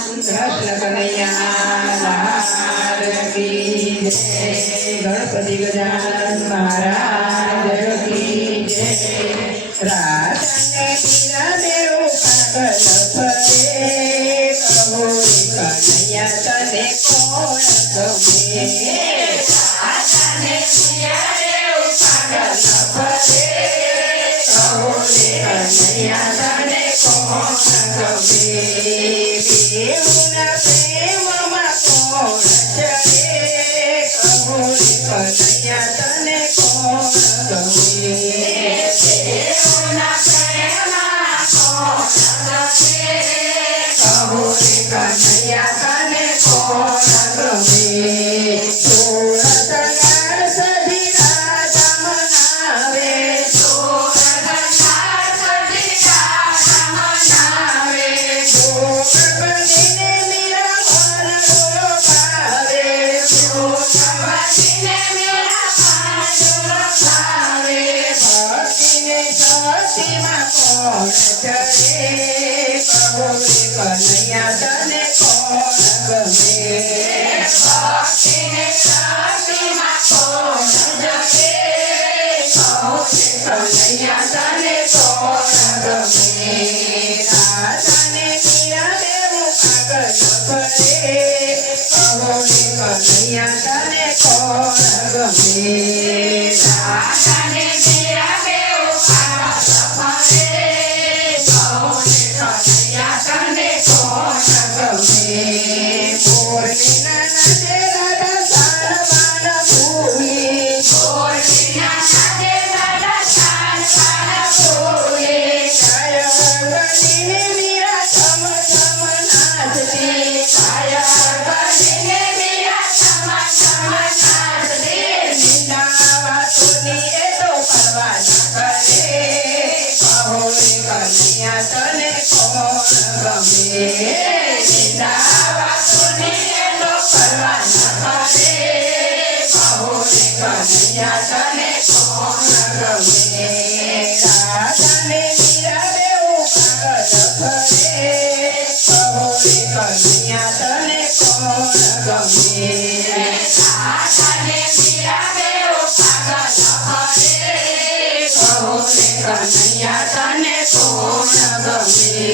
કૃષ્ણ કનૈયા લાલ કી જય. ગણપતિ ગજાનન મહારાજ કી જય. રાધાને મીરા દેવ પાગલ ફરે, કહો કનૈયા તને કોણ ગમે. રાધાને મીરા દેવ પાગલ ફરે, કહો કનૈયા તને કોણ ગમે. દેવના પ્રેમમાં કોણ ચડે, કહો કનૈયા તને કોણ ગમે. દેવના પ્રેમમાં કોણ ગમે, કહો કનૈયા તને કોણ ગમે. સોળત ગાળ સધી રાધા મનાવે, સોળત ગાળ સધી રાધા મનાવે. ભોગ બનીને મીરા મન ડોલો પાવે, ભોગ બનીને મીરા મન ડોલો પાવે. ભક્તિને શક્તિમાં કોણ ચડે, કહો કનૈયા તને કોણ ગમે. ભક્તિને શક્તિમાં કોણ ચડે, કહો કનૈયા તને કોણ ગમે. રાધાને મીરા દેવ પાગલ ફરે, કહો કનૈયા તને કોણ ગમે. રાધાને મીરા દેવ પાગલ ફરે, કહો કનૈયા તને કોણ ગમે. મોરલીના નાદે રાધા સારવાના ભૂલી, મોરલીના નાદે રાધા સારવાના ભૂલી. કાયર બનીને મીરા થમ થમ નાચતી, કાયર બનીને મીરા થમ થમ નાચતી. નિંદા વાતોની એ તો પરવા ન કરે, કહો કનૈયા તને કોણ ગમે. નિંદા વાતોની એ તો પરવા ન કરે, કહો કનૈયા તને કોણ ગમે. રાધાને મીરા દેવ પાગલ ફરે, કહો કનૈયા તને કોણ ગમે. રાધાને મીરા દેવ પાગલ ફરે, કહો કનૈયા તને કોણ ગમે.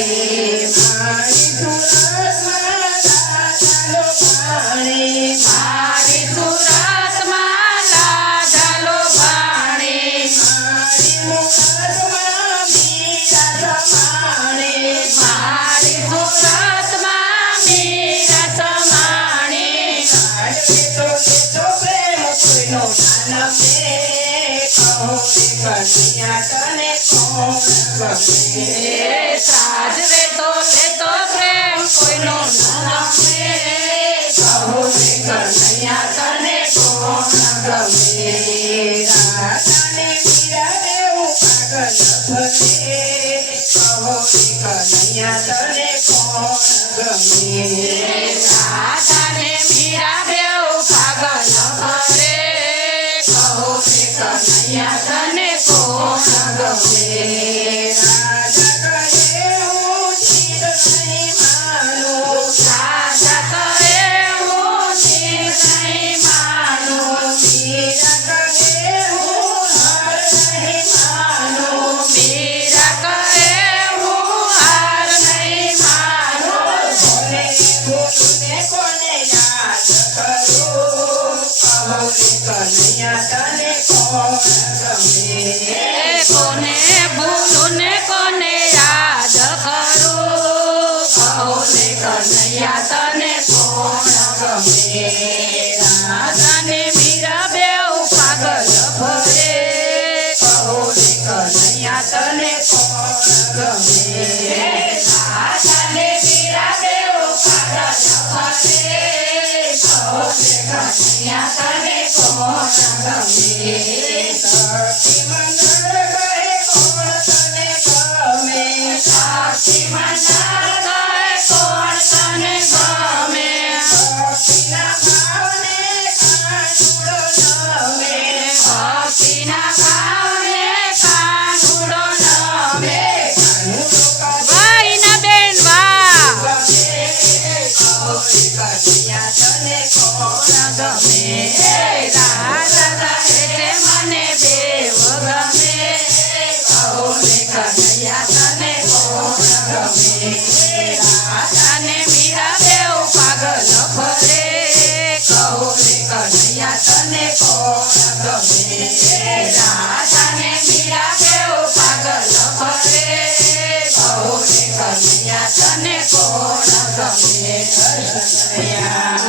મારી સુરતમાં લાધાલો પાણી, મારી સુરતમાં લાધાલો પાણી. મારી મુરતમાં મીરા સમાણી, મારી સુરતમાં મીરા સમાણી. કાઢે તો લેતો પ્રેમ કોઈનો ના નમે, કહો કનૈયા તને કોણ ગમે. સાજવે તો લેતો પ્રેમ કોઈનો ના નમે, કહો કનૈયા તને કોણ ગમે. રાધાને મીરા દેવ પાગલ ફરે, કહો કનૈયા તને કોણ ગમે. રાધાને મીરા દેવ પાગલ ફરે, કહો કનૈયા તને કોણ ગમે. રાધા કહે હું ચીર નહીં માનું, રાધા કહે હું ચીર નહીં માનું. મીરા કહે હું હાર નહીં માનું, મીરા કહે હું હાર નહીં માનું. કોને બોલું ને કોને યાદ કરું, રે કનૈયા તને કોણ ગમે રાધા ને મીરા બેઉ પાગલ કરે કહો રે કનૈયા તને કોણ ગમે કૃષ્ણ કનૈયા